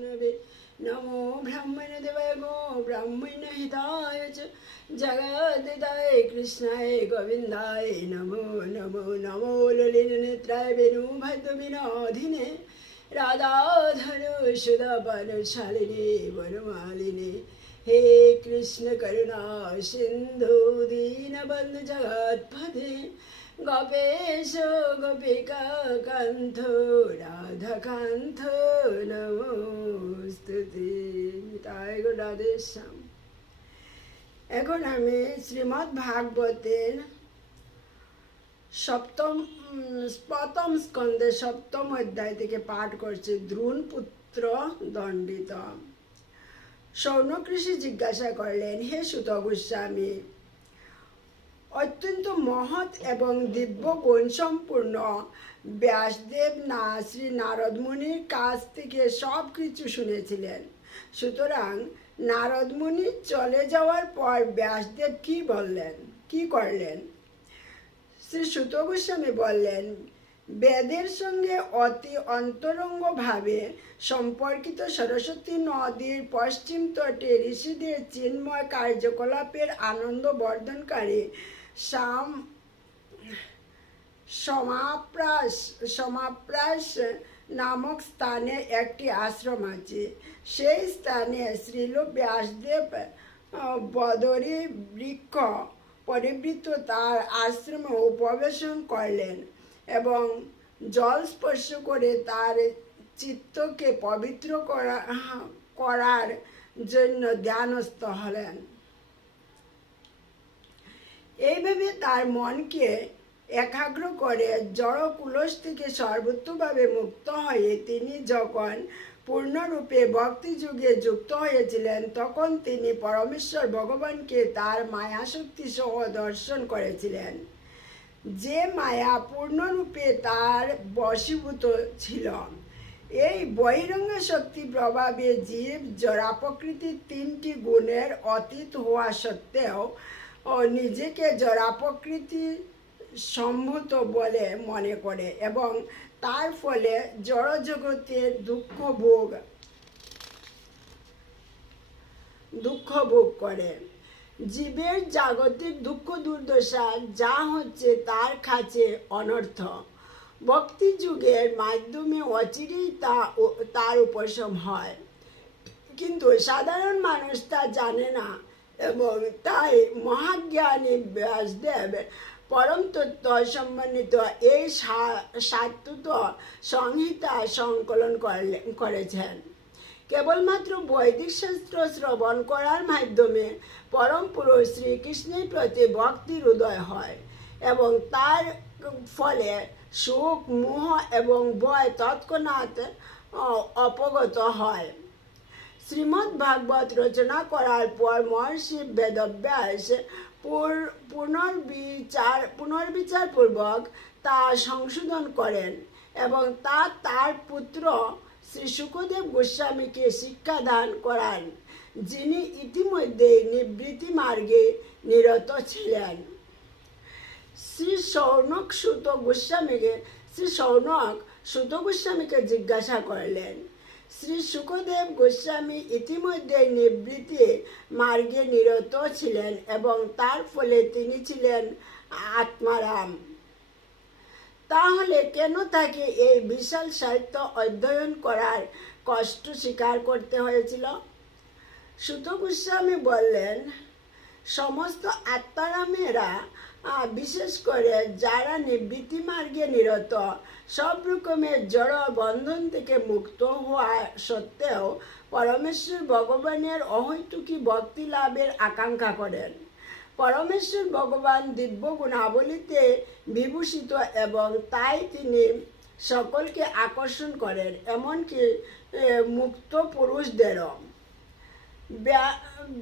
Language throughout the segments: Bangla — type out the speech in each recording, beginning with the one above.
नमो ब्रह्मणदेवाय गो ब्राह्मणहिताय च जगद्दिताय कृष्णाय गोविन्दाय नमो नमो नमो ललितनेत्राय वेणुभद्रविनोधिने राधाधनु सुधवनशालिने वनमालिने हे कृष्ण करुणा सिन्धु दीनबन्धु जगत्पते গোপেশ গোপিকা কান্ত রাধাকান্ত নমস্তুতি তাই গো রাধেশ্যাম। এখন আমি শ্রীমৎ ভাগবতের সপ্তম প্রথম স্কন্ধে সপ্তম অধ্যায় থেকে পাঠ করছি দ্রুণ পুত্র দণ্ডিত সৌনকৃষি জিজ্ঞাসা করলেন, হে সুত গোস্বামী অত্যন্ত মহৎ এবং দিব্য গুণ সম্পূর্ণ ব্যাসদেব না, শ্রী নারদ মুনির কাছ থেকে সব কিছু শুনেছিলেন। সুতরাং নারদ মুনি চলে যাওয়ার পর ব্যাসদেব কি বললেন? কি করলেন? শ্রী সুত গোস্বামী বললেন, বেদের সঙ্গে অতি অন্তরঙ্গভাবে সম্পর্কিত সরস্বতী নদীর পশ্চিম তটে ঋষিদের চিন্ময় কার্যকলাপের আনন্দ বর্ধনকারী সাম সমাপ্রাস সমাপ্রাস নামক স্থানে একটি আশ্রম আছে। সেই স্থানে শ্রীল ব্যাসদেব বদরী বৃক্ষ পরিবৃত তার আশ্রমে উপবেশন করলেন এবং জল স্পর্শ করে তার চিত্তকে পবিত্র করা, করার জন্য ধ্যানস্থ হলেন। এইভাবে তার মনকে একাগ্র করে, জড় কুলস থেকে সর্বোত্তভাবে মুক্ত হয়ে তিনি যখন পূর্ণরূপে ভক্তি যুগে যুক্ত হয়েছিলেন, তখন তিনি পরমেশ্বর ভগবানকে তার মায়াশক্তি সহ দর্শন করেছিলেন। যে মায়া পূর্ণরূপে তার বশীভূত ছিল, এই বহিরঙ্গ শক্তি প্রভাবে জীব জরা প্রকৃতির তিনটি গুণের অতীত হওয়া সত্ত্বেও ও নিজেকে জড়া প্রকৃতি সম্ভূত বলে মনে করে এবং তার ফলে জড় জগতের দুঃখ ভোগ দুঃখ ভোগ করে। জীবের জাগতিক দুঃখ দুর্দশা যা হচ্ছে তার কাছে অনর্থ। ভক্তি যুগের মাধ্যমে অচিরেই তা তার উপশম হয়। কিন্তু সাধারণ মানুষ তা জানে না। এবং তাই মহাজ্ঞানী ব্যাসদেব পরম তত্ত্ব সম্বন্ধিত এই সাত্তুত সংহিতা সংকলন করলেন করেছেন। কেবলমাত্র বৈদিক শাস্ত্র শ্রবণ করার মাধ্যমে পরম পুরুষ শ্রীকৃষ্ণের প্রতি ভক্তির উদয় হয় এবং তার ফলে সুখ, মোহ এবং ভয় তৎক্ষণাৎ অপগত হয়। শ্রীমদ্ ভাগবত রচনা করার পর মহর্ষি বেদব্যাস পুনর্বিচার পুনর্বিচার পূর্বক তা সংশোধন করেন এবং তা তার পুত্র শ্রী সুখদেব গোস্বামীকে শিক্ষাদান করান, যিনি ইতিমধ্যে নিবৃত্তি মার্গে নিরত ছিলেন। শ্রী সৌনক সুত গোস্বামীকে শ্রী সৌনক সুত গোস্বামীকে জিজ্ঞাসা করলেন শ্রী সুখদেব গোস্বামী ইতিমধ্যে নিবৃত্তি মার্গে নিরত ছিলেন এবং তার ফলে তিনি ছিলেন আত্মারাম। তাহলে কেন তাকে এই বিশাল সাহিত্য অধ্যয়ন করার কষ্ট স্বীকার করতে হয়েছিল? সুত গোস্বামী বললেন, সমস্ত আত্মারামেরা বিশেষ করে যারা নিবৃত্তি মার্গে নিরত, সব রকমের জড় বন্ধন থেকে মুক্ত হওয়া সত্ত্বেও পরমেশ্বর ভগবানের অহৈতুকী ভক্তি লাভের আকাঙ্ক্ষা করেন। পরমেশ্বর ভগবান দিব্য গুণাবলীতে বিভূষিত এবং তাই তিনি সকলকে আকর্ষণ করেন, এমনকি মুক্ত পুরুষদেরও। ব্যাস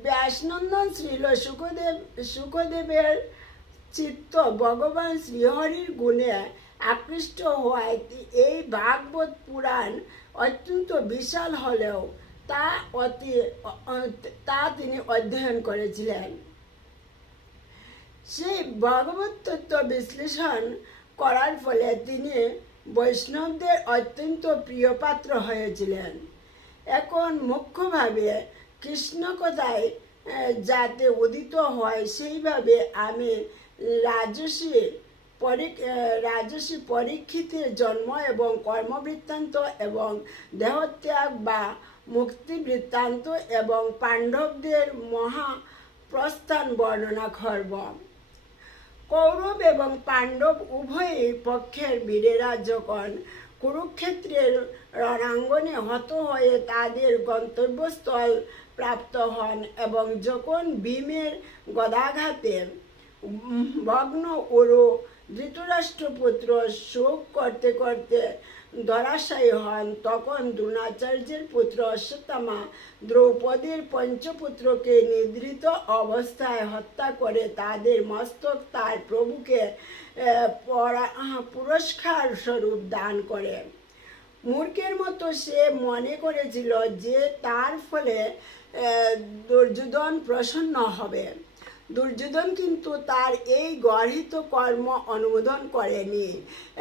ব্যাসনন্দন শ্রীল সুখদেব সুখদেবের চিত্ত ভগবান শ্রীহরির গুণে আকৃষ্ট হওয়ায় এই ভাগবত পুরাণ অত্যন্ত বিশাল হলেও তা অতি, তা তিনি অধ্যয়ন করেছিলেন। সেই ভগবত তত্ত্ব বিশ্লেষণ করার ফলে তিনি বৈষ্ণবদের অত্যন্ত প্রিয় পাত্র হয়েছিলেন। এখন মুখ্যভাবে কৃষ্ণ কথায় যাতে উদিত হয় সেইভাবে আমি রাজসী পরী- আহ, রাজসী পরীক্ষিতের জন্ম এবং কর্মবৃত্তান্ত এবং দেহত্যাগ বা মুক্তি বৃত্তান্ত এবং পাণ্ডবদের মহা প্রস্থান বর্ণনা করব কৌরব এবং পাণ্ডব উভয়ই পক্ষের বীরেরা যখন কুরুক্ষেত্রের রণাঙ্গনে হত হয়ে তাদের গন্তব্যস্থল প্রাপ্ত হন এবং যখন ভীমের গদাঘাতে ভগ্ন উরু ধৃতরাষ্ট্রপুত্র শোক করতে করতে ধরাশায়ী হন। তখন দ্রোণাচার্যের পুত্র অশ্বত্থামা দ্রৌপদীর পঞ্চপুত্রকে নিদ্রিত অবস্থায় হত্যা করে তাদের মস্তক তার প্রভুকে পরা- পুরস্কার স্বরূপ দান করে। মূর্খের মতো সে মনে করেছিল যে তার ফলে দুর্যোধন প্রসন্ন হবে। দুর্যোধন কিন্তু তার এই গর্হিত কর্ম অনুমোদন করেনি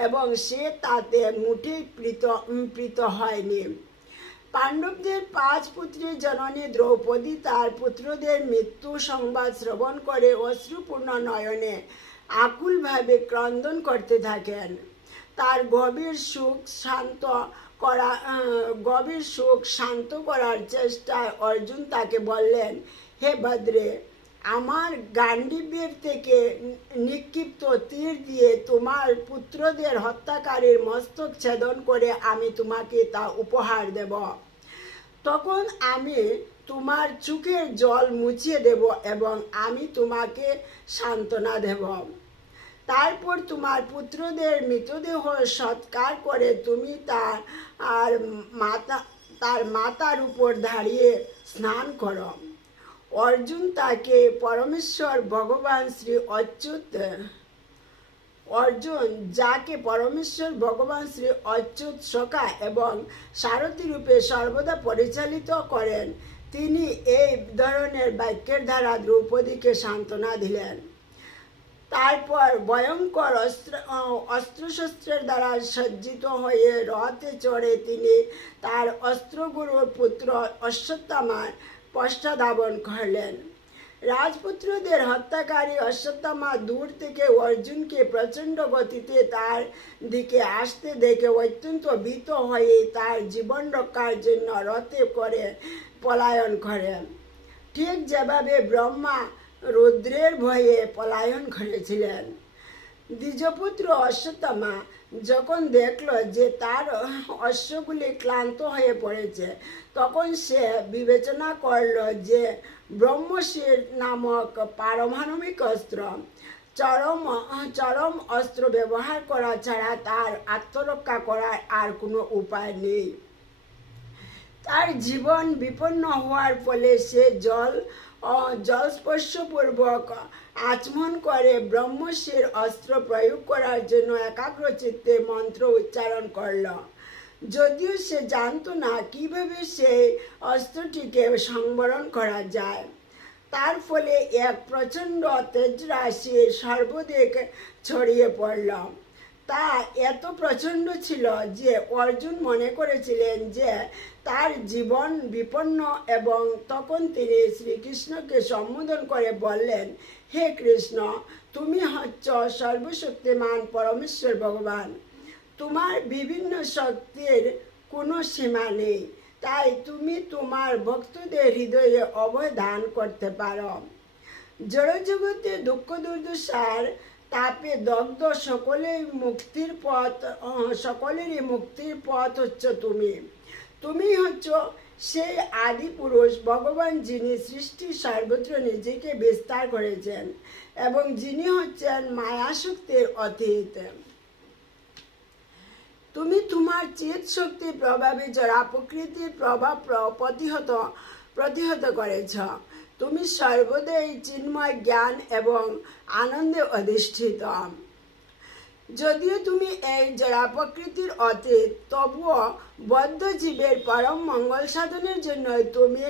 এবং সে তাতে মুঠেই প্রীত প্রীত হয়নি। পাণ্ডবদের পাঁচ পুত্রের জননী দ্রৌপদী তার পুত্রদের মৃত্যু সংবাদ শ্রবণ করে অশ্রুপূর্ণ নয়নে আকুলভাবে ক্রন্দন করতে থাকেন। তার গভীর সুখ শান্ত করা গভীর সুখ শান্ত করার চেষ্টায় অর্জুন তাকে বললেন, হে ভদ্রে আমার গান্ডীবের থেকে নিক্ষিপ্ত তীর দিয়ে তোমার পুত্রদের হত্যাকারীর মস্তক ছেদন করে আমি তোমাকে তা উপহার দেব। তখন আমি তোমার চোখের জল মুছিয়ে দেব এবং আমি তোমাকে সান্ত্বনা দেব। তারপর তোমার পুত্রদের মৃতদেহ সৎকার করে তুমি তার, আর মাতা, তার মাতার উপর দাঁড়িয়ে স্নান করো। অর্জুন তাকে পরমেশ্বর ভগবান শ্রী অচ্যুত, অর্জুন যাকে পরমেশ্বর ভগবান শ্রী অচ্যুত সখা এবং সারথী রূপে সর্বদা পরিচালিত করেন, তিনি এই ধরনের বাক্যের দ্বারা দ্রৌপদীকে সান্ত্বনা দিলেন। তারপর ভয়ঙ্কর অস্ত্র অস্ত্রশস্ত্রের দ্বারা সজ্জিত হয়ে রথে চড়ে তিনি তার অস্ত্রগুরুর পুত্র অশ্বত্থামার পশ্চাধাবন করলেন। রাজপুত্রদের হত্যাকারী অশ্বত্থামা দূর থেকে অর্জুনকে প্রচণ্ড গতিতে তার দিকে আসতে দেখে অত্যন্ত ভীত হয়ে তার জীবন রক্ষার জন্য রথে করে পলায়ন করেন ঠিক যেভাবে ব্রহ্মা রুদ্রের ভয়ে পলায়ন করেছিলেন। দ্বিজপুত্র অশ্বত্থামা যখন দেখল যে তার অশ্বগুলি ক্লান্ত হয়ে পড়েছে, তখন সে বিবেচনা করল যে ব্রহ্মশির নামক পারমাণবিক অস্ত্র, চরম চরম অস্ত্র ব্যবহার করা ছাড়া তার আত্মরক্ষা করার আর কোনো উপায় নেই। তার জীবন বিপন্ন হওয়ার ফলে সে জল আহ, জলস্পর্শপূর্বক আচমন করে ব্রহ্মশির অস্ত্র প্রয়োগ করার জন্য একাগ্র চিত্তে মন্ত্র উচ্চারণ করল। যদিও সে জানতো না কীভাবে সেই অস্ত্রটিকে সংবরণ করা যায়। তার ফলে এক প্রচণ্ড তেজরাশি সর্বদিক ছড়িয়ে পড়ল। তা এত প্রচণ্ড ছিল যে অর্জুন মনে করেছিলেন যে তার জীবন বিপন্ন এবং তখন তিনি শ্রীকৃষ্ণকে সম্বোধন করে বললেন, হে কৃষ্ণ, তুমি হচ্ছ সর্বশক্তিমান পরমেশ্বর ভগবান। তোমার বিভিন্ন শক্তির কোনো সীমা নেই। তাই তুমি তোমার ভক্তদের হৃদয়ে অভয় দান করতে পারো। জড়জগতে দুঃখ দুর্দশার তাপে দগ্ধ সকলেই মুক্তির পথ সকলেরই মুক্তির পথ হচ্ছে তুমি। তুমি হচ্ছ সেই আদি পুরুষ, ভগবান যিনি সৃষ্টি সর্বত্র নিজেকে বিস্তার করেছেন এবং যিনি হচ্ছেন মায়াশক্তির অতীত। তুমি তোমার চিত শক্তির প্রভাবে জড়া প্রকৃতির প্রভাব প্র- প্রতিহত প্রতিহত করেছ তুমি সর্বদাই চিন্ময় জ্ঞান এবং আনন্দে অধিষ্ঠিত। যদিও তুমি এই জড়া প্রকৃতির অতীত, তবুও বদ্ধ জীবের পরম মঙ্গল সাধনের জন্য তুমি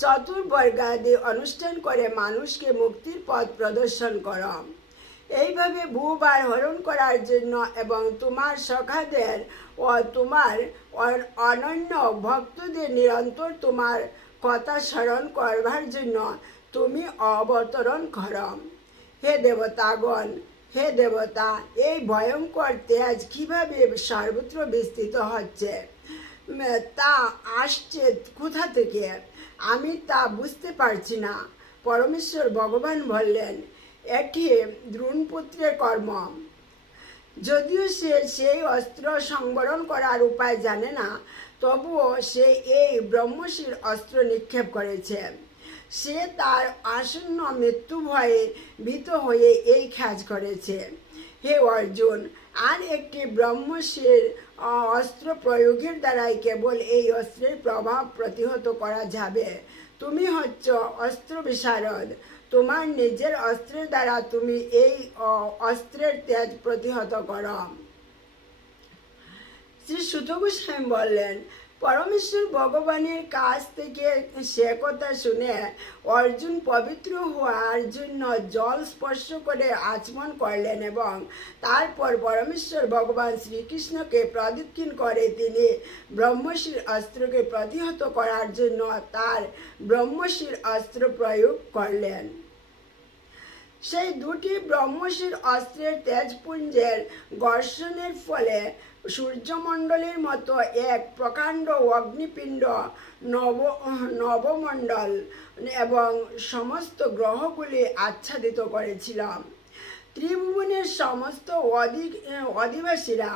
চতুর্বর্গাদি অনুষ্ঠান করে মানুষকে মুক্তির পথ প্রদর্শন করো। এইভাবে ভূবার হরণ করার জন্য এবং তোমার সখাদের ও তোমার অনন্য ভক্তদের নিরন্তর তোমার কথা স্মরণ করবার জন্য তুমি অবতরণ করো। হে দেবতাগণ, হে দেবতা, এই ভয়ঙ্কর তেজ কীভাবে সর্বত্র বিস্তৃত হচ্ছে? তা আসছে কোথা থেকে? আমি তা বুঝতে পারছি না। পরমেশ্বর ভগবান বললেন, এটি দ্রোণপুত্রের কর্ম। যদিও সে সেই অস্ত্র সংবরণ করার উপায় জানে না তবুও সে এই ব্রহ্মশির অস্ত্র নিক্ষেপ করেছে। সে তার আসন্ন মৃত্যু ভয়ে ভীত হয়ে এই কাজ করেছে। হে অর্জুন, আর একটি ব্রহ্মশির অস্ত্র প্রয়োগের দ্বারাই কেবল এই অস্ত্রের প্রভাব প্রতিহত করা যাবে। তুমি হচ্ছ অস্ত্র বিশারদ। তোমার নিজের অস্ত্রের দ্বারা তুমি এই অস্ত্রের তেজ প্রতিহত করো। শ্রী সুত বললেন, পরমেশ্বর ভগবানের কাছ থেকে সে কথা শুনে অর্জুন পবিত্র হওয়ার জন্য জল স্পর্শ করে আচমন করলেন এবং তারপর পরমেশ্বর ভগবান শ্রীকৃষ্ণকে প্রদক্ষিণ করে তিনি ব্রহ্মশির অস্ত্রকে প্রতিহত করার জন্য তার ব্রহ্মশির অস্ত্র প্রয়োগ করলেন। সেই দুটি ব্রহ্মশির অস্ত্রের তেজপুঞ্জের ঘর্ষণের ফলে সূর্যমণ্ডলীর মতো এক প্রকাণ্ড অগ্নিপিণ্ড নব, নবমণ্ডল এবং সমস্ত গ্রহগুলি আচ্ছাদিত করেছিল ত্রিভুবনের সমস্ত অধিক অধিবাসীরা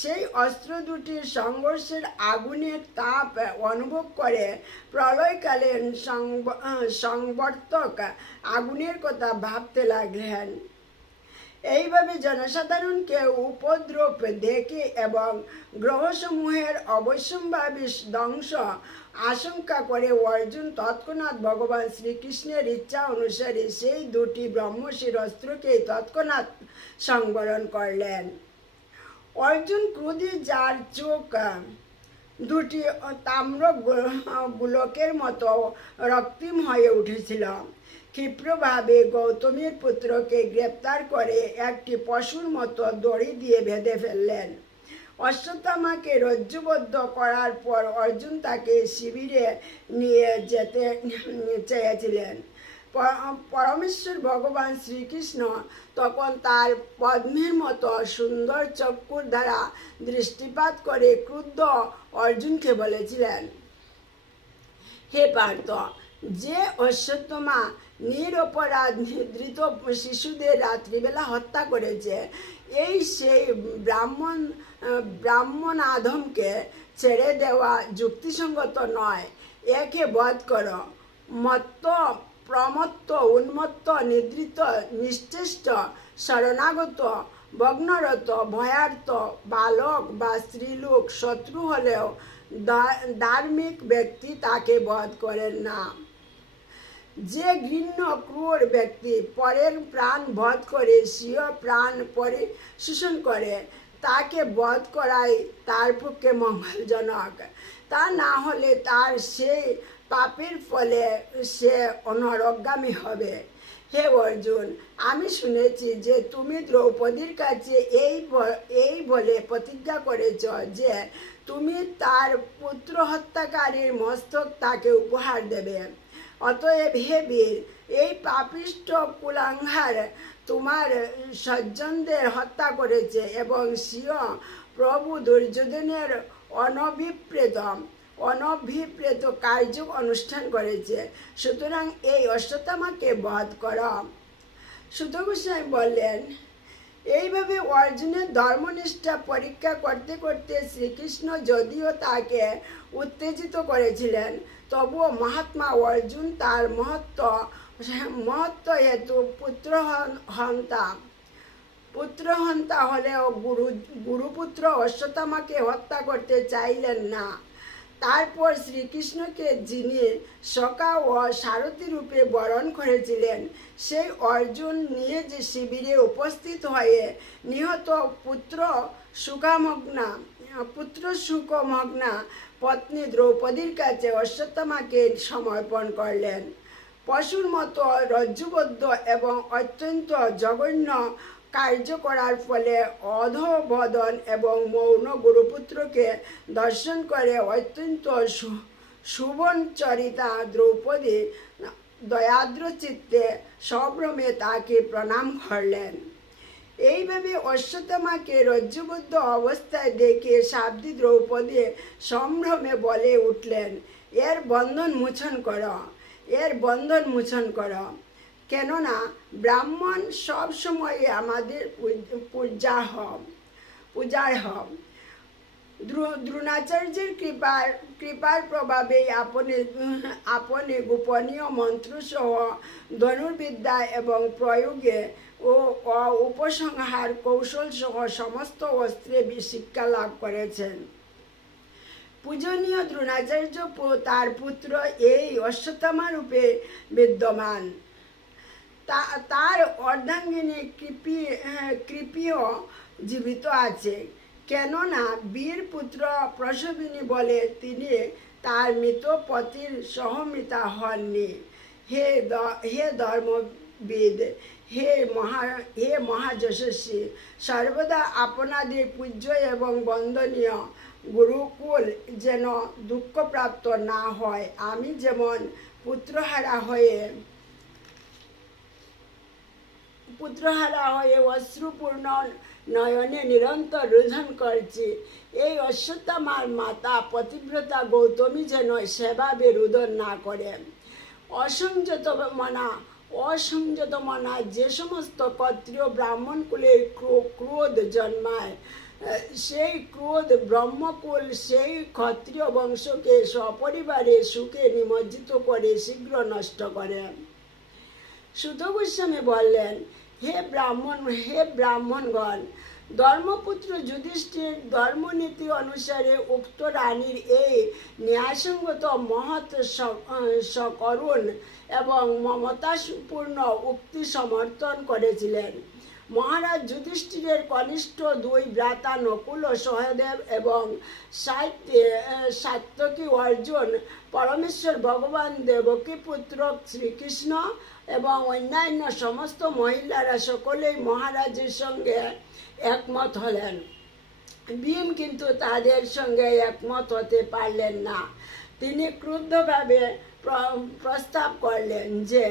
সেই অস্ত্র দুটির সংঘর্ষের আগুনের তাপ অনুভব করে। প্রলয়কালীন সংবর্তক আগুনের কথা ভাবতে লাগলেন। এইভাবে জনসাধারণকে উপদ্রব দেখে এবং গ্রহসমূহের অবশ্যম্ভাবী ধ্বংস আশঙ্কা করে অর্জুন তৎক্ষণাৎ ভগবান শ্রীকৃষ্ণের ইচ্ছা অনুসারে সেই দুটি ব্রহ্মশির অস্ত্রকে তৎক্ষণাৎ সংবরণ করলেন। অর্জুন ক্রুদি যার চোখ, দুটি তাম্র গোলকের মতো রক্তিম হয়ে উঠেছিল। ক্ষিপ্রভাবে গৌতমীর পুত্রকে গ্রেপ্তার করে একটি পশুর মতো দড়ি দিয়ে বেঁধে ফেললেন। অশ্বত্থামাকে রজ্জুবদ্ধ করার পর অর্জুন তাকে শিবিরে নিয়ে যেতে চেয়েছিলেন। পরমেশ্বর ভগবান শ্রীকৃষ্ণ তখন তার পদ্মের মতো সুন্দর চক্ষুর দ্বারা দৃষ্টিপাত করে ক্রুদ্ধ অর্জুনকে বলেছিলেন, হে পার্থ যে অশ্বত্থমা নিরপরাধ নিদ্রিত শিশুদের রাত্রিবেলা হত্যা করেছে, এই সেই ব্রাহ্মণ ব্রাহ্মণ আধমকে ছেড়ে দেওয়া যুক্তিসঙ্গত নয়। একে বধ কর। মত্ত, প্রমত্ত, উন্মত্ত, নিদ্রিত, নিশ্চেষ্ট, শরণাগত, ভগ্নরত ভয়ার্থ বালক বা স্ত্রীলোক শত্রু হলেও ধার্মিক ব্যক্তি তাকে বধ করেন না। যে ঘৃণ্য ক্রূর ব্যক্তি পরের প্রাণ বধ করে স্বীয় প্রাণ পরে শোষণ করে, তাকে বধ করাই তার পক্ষে মঙ্গলজনক। তা না হলে তার সেই পাপের ফলে সে অনরগামী হবে। হে অর্জুন, আমি শুনেছি যে তুমি দ্রৌপদীর কাছে এই এই বলে প্রতিজ্ঞা করেছ যে তুমি তার পুত্র হত্যাকারীর মস্তক তাকে উপহার দেবে। অতএব হে বীর, এই পাপিষ্ট কুলাঙ্ঘার তোমার সজ্জনদের হত্যা করেছে এবং সিংহ প্রভু দুর্যোধনের অনভিপ্রেত অনভিপ্রেত কার্য অনুষ্ঠান করেছে। সুতরাং এই অশ্বত্থামাকে বধ কর। সুত বললেন, এইভাবে অর্জুনের ধর্মনিষ্ঠা পরীক্ষা করতে করতে শ্রীকৃষ্ণ যদিও তাকে উত্তেজিত করেছিলেন তবুও মহাত্মা অর্জুন তার মহত্ব মহত্ব হেতু পুত্র হন- হন্তা। পুত্রহন্তা হলেও গুরু, গুরুপুত্র অশ্বত্থামাকে হত্যা করতে চাইলেন না। তারপর শ্রীকৃষ্ণকে যিনি সখা ও সারথী রূপে বরণ করেছিলেন, সেই অর্জুন নিয়ে যে শিবিরে উপস্থিত হয়ে নিহত পুত্র সুখামগ্না পুত্র সুখমগ্না পত্নী দ্রৌপদীর কাছে অশ্বত্থামাকে সমর্পণ করলেন। পশুর মতো রজ্জুবদ্ধ এবং অত্যন্ত জঘন্য কার্য করার ফলে অধবদন এবং মৌন গুরুপুত্রকে দর্শন করে অত্যন্ত সুবনচরিতা দ্রৌপদী দয়াদ্র চিত্তে সভ্রমে তাকে প্রণাম করলেন। এইভাবে অশ্বত্থামাকে রজ্জুবদ্ধ অবস্থায় দেখে সাবধি দ্রৌপদী সম্ভ্রমে বলে উঠলেন, এর বন্ধন মোচন কর, এর বন্ধন মোচন কর। কেননা ব্রাহ্মণ সব সময় আমাদের পূজা হব পূজার হব দ্রো- দ্রোণাচার্যের কৃপার কৃপার প্রভাবে আপনি আপনি গোপনীয় মন্ত্রসহ ধনুর্বিদ্যা এবং প্রয়োগে ও ও উপসংহার কৌশল সহ সমস্ত অস্ত্রে শিক্ষা লাভ করেছেন। পূজনীয় দ্রোণাচার্য তার পুত্র এই অশ্বত্থামা রূপে বিদ্যমান। তার অর্ধাঙ্গিনী কৃপি হ্যাঁ, কৃপিও জীবিত আছে। কেননা বীর পুত্র প্রসবিনী বলে তিনি তার মৃত পতির সহমিতা হননি। হে দ- হে ধর্মবিদ হে মহা, হে মহাযশস্বী, সর্বদা আপনাদের পূজ্য এবং বন্দনীয় গুরুকুল যেন দুঃখপ্রাপ্ত না হয়। আমি যেমন পুত্রহারা হয়ে পুত্রহারা হয়ে অশ্রুপূর্ণ নয়নে নিরন্তর রোধন করছি, এই অশ্বত্থামার মাতা পতিব্রতা গৌতমী যেন সেভাবে রোদন না করেন অসংযত মনা অসংযত মনায় যে সমস্ত ক্ষত্রিয় ব্রাহ্মণকুলের ক্রোধ জন্মায় সেই ক্রোধ ব্রহ্মকুল সেই ক্ষত্রিয় বংশকে সপরিবারে সুখে নিমজ্জিত করে শীঘ্র নষ্ট করে। সুধ গোস্বামী বললেন, হে ব্রাহ্মণ, হে ব্রাহ্মণগণ ধর্মপুত্র যুধিষ্ঠির ধর্মনীতি অনুসারে উক্ত রানীর এই ন্যায়সঙ্গত মহৎ সকরুণ এবং মমতাপূর্ণ উক্তি সমর্থন করেছিলেন। মহারাজ যুধিষ্ঠিরের কনিষ্ঠ দুই ভ্রাতা নকুল সহদেব এবং সাহিত্যে সাত্যকী অর্জুন পরমেশ্বর ভগবান দেবকী পুত্র শ্রীকৃষ্ণ এবং অন্যান্য সমস্ত মহিলারা সকলেই মহারাজের সঙ্গে একমত হলেন। ভীম কিন্তু তাদের সঙ্গে একমত হতে পারলেন না। তিনি ক্রুদ্ধভাবে প্রস্তাব করলেন যে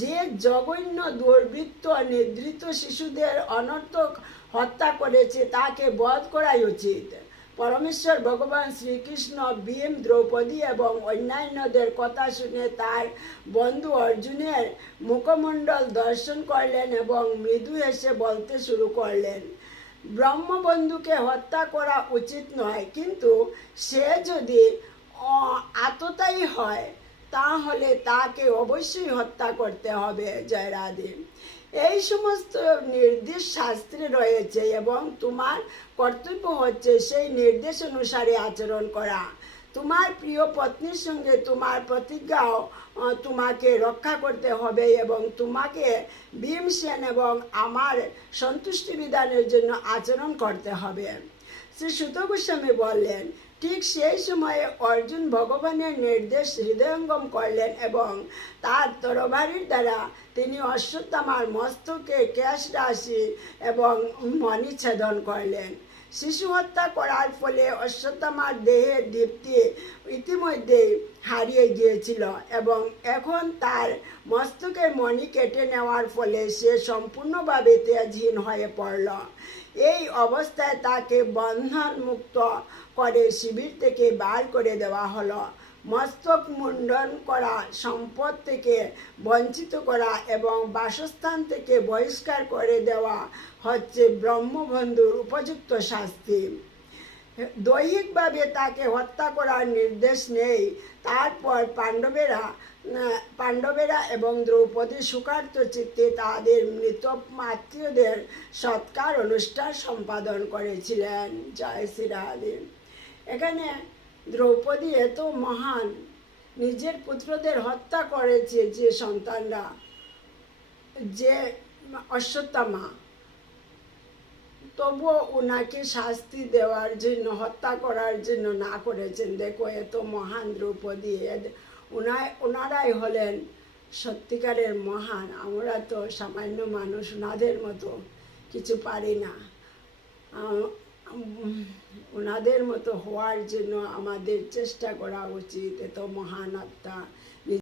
যে জঘন্য দুর্বৃত্ত নিদ্রিত শিশুদের অনর্থক হত্যা করেছে, তাকে বধ করাই উচিত। পরমেশ্বর ভগবান শ্রীকৃষ্ণ ভীম, দ্রৌপদী এবং অন্যান্যদের কথা শুনে তার বন্ধু অর্জুনের মুখমণ্ডল দর্শন করলেন এবং মৃদু হেসে বলতে শুরু করলেন ব্রহ্মবন্ধুকে হত্যা করা উচিত নয়, কিন্তু সে যদি আততায়ী হয়, তাহলে তাকে অবশ্যই হত্যা করতে হবে, জয় রাধে। এই সমস্ত নির্দেশ শাস্ত্রে রয়েছে এবং তোমার কর্তব্য হচ্ছে সেই নির্দেশ অনুসারে আচরণ করা। তোমার প্রিয় পত্নীর সঙ্গে তোমার প্রতিজ্ঞাও তোমাকে রক্ষা করতে হবে এবং তোমাকে ভীমসেন এবং আমার সন্তুষ্টি বিধানের জন্য আচরণ করতে হবে। শ্রী সুত গোস্বামী বললেন, ঠিক সেই সময়ে অর্জুন ভগবানের নির্দেশ হৃদয়ঙ্গম করলেন এবং তার তরবারির দ্বারা তিনি অশ্বত্থামার মস্তকে ক্যাশ রাশি এবং মণি ছেদন করলেন। শিশু হত্যা করার ফলে অশ্বত্থামার দেহের দীপ্তি ইতিমধ্যে হারিয়ে গিয়েছিল এবং এখন তার মস্তকের মণি কেটে নেওয়ার ফলে সে সম্পূর্ণভাবে তেজহীন হয়ে পড়ল। এই অবস্থায় তাকে বন্ধন মুক্ত করে শিবির থেকে বার করে দেওয়া হলো। মস্তক মুন্ডন করা, সম্পদ থেকে বঞ্চিত করা এবং বাসস্থান থেকে বহিষ্কার করে দেওয়া হচ্ছে ব্রহ্মবন্ধুর উপযুক্ত শাস্তি। দৈহিকভাবে তাকে হত্যা করার নির্দেশ নেই। তারপর পাণ্ডবেরা পাণ্ডবেরা এবং দ্রৌপদী সুকার্ত চিত্তে তাদের মৃত আত্মীয়দের সৎকার অনুষ্ঠান সম্পাদন করেছিলেন। জয় শ্রীরাধে এখানে দ্রৌপদী এত মহান, নিজের পুত্রদের হত্যা করেছে যে সন্তানরা, যে অশ্বত্থামা। তবুও ওনাকে শাস্তি দেওয়ার জন্য, হত্যা করার জন্য না করেছেন। দেখো, এত মহান দ্রৌপদী ওনায় ওনারাই হলেন সত্যিকারের মহান। আমরা তো সামান্য মানুষ ওনাদের মতো কিছু পারি না। ওনাদের মতো হওয়ার জন্য আমাদের চেষ্টা করা উচিত। এত মহান আত্মা।